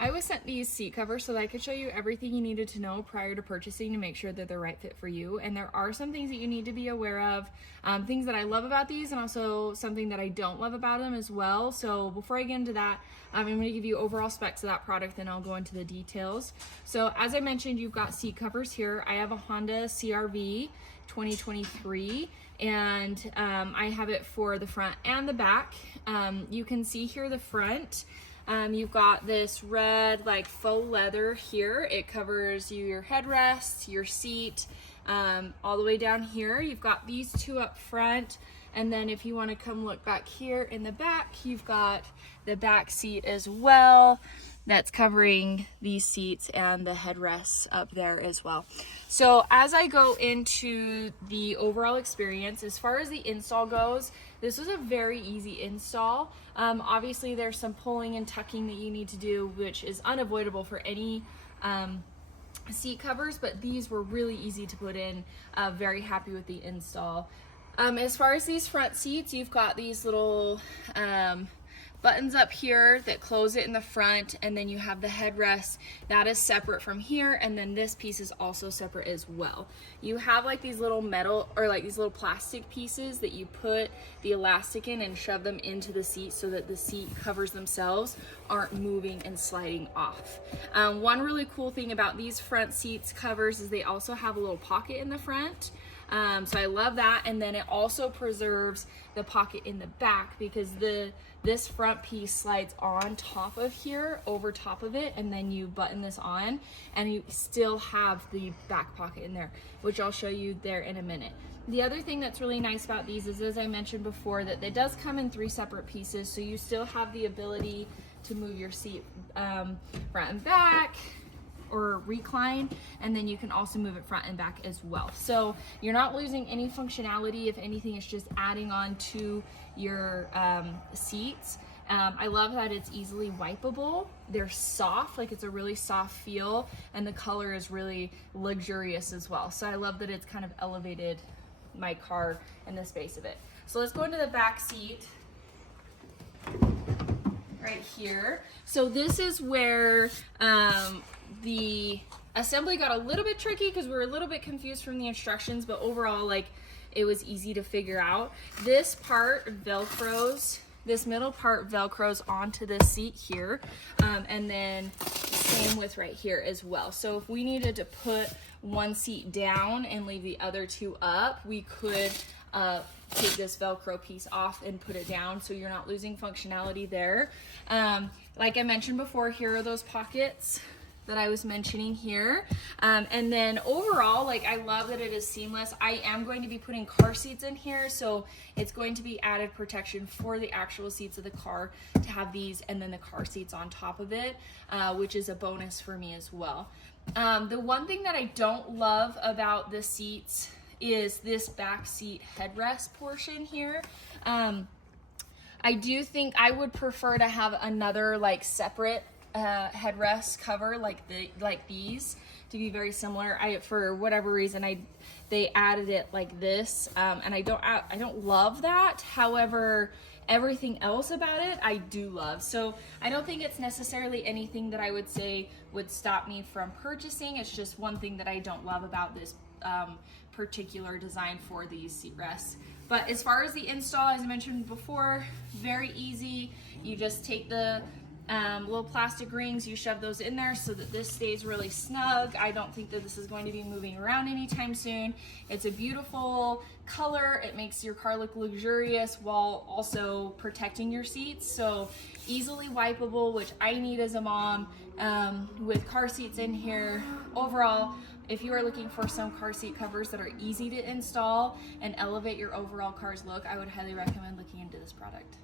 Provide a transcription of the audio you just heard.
I was sent these seat covers so that I could show you everything you needed to know prior to purchasing to make sure that they're right fit for you. And there are some things that you need to be aware of, things that I love about these and also something that I don't love about them as well. So before I get into that, I'm going to give you overall specs of that product, then I'll go into the details. So as I mentioned, you've got seat covers here. I have a Honda CR-V 2023 and I have it for the front and the back. You can see here the front. You've got this red like faux leather here. It covers your headrest, your seat, all the way down here. You've got these two up front, and then if you want to come look back here in the back, you've got the back seat as well. That's covering these seats and the headrests up there as well. So as I go into the overall experience, as far as the install goes, this was a very easy install. Obviously there's some pulling and tucking that you need to do, which is unavoidable for any seat covers, but these were really easy to put in. Very happy with the install. As far as these front seats, you've got these little buttons up here that close it in the front, and then you have the headrest that is separate from here, and then this piece is also separate as well. You have like these little metal or like these little plastic pieces that you put the elastic in and shove them into the seat so that the seat covers themselves aren't moving and sliding off. One really cool thing about these front seats covers is they also have a little pocket in the front. So I love that, and then it also preserves the pocket in the back because this front piece slides on top of here, over top of it, and then you button this on and you still have the back pocket in there, which I'll show you there in a minute. The other thing that's really nice about these is, as I mentioned before, that it does come in 3 separate pieces, so you still have the ability to move your seat front and back, or recline, and then you can also move it front and back as well. So you're not losing any functionality. If anything, it's just adding on to your seats. I love that it's easily wipeable. They're soft, like it's a really soft feel, and the color is really luxurious as well. So I love that it's kind of elevated my car and the space of it. So let's go into the back seat right here. So this is where the assembly got a little bit tricky because we were a little bit confused from the instructions, but overall, like, it was easy to figure out. This part velcros, this middle part velcros onto the seat here, and then same with right here as well. So if we needed to put one seat down and leave the other 2 up, we could take this velcro piece off and put it down, so you're not losing functionality there. Like I mentioned before, here are those pockets that I was mentioning here. And then overall, like, I love that it is seamless. I am going to be putting car seats in here, so it's going to be added protection for the actual seats of the car to have these and then the car seats on top of it, which is a bonus for me as well. The one thing that I don't love about the seats is this back seat headrest portion here. I do think I would prefer to have another like separate headrest cover like these to be very similar. For whatever reason they added it like this, and I don't love that. However, everything else about it I do love. So I don't think it's necessarily anything that I would say would stop me from purchasing. It's just one thing that I don't love about this particular design for these seat rests. But as far as the install, as I mentioned before, very easy. You just take the little plastic rings, you shove those in there so that this stays really snug. I don't think that this is going to be moving around anytime soon. It's a beautiful color. It makes your car look luxurious while also protecting your seats. So easily wipeable, which I need as a mom, with car seats in here. Overall, if you are looking for some car seat covers that are easy to install and elevate your overall car's look, I would highly recommend looking into this product.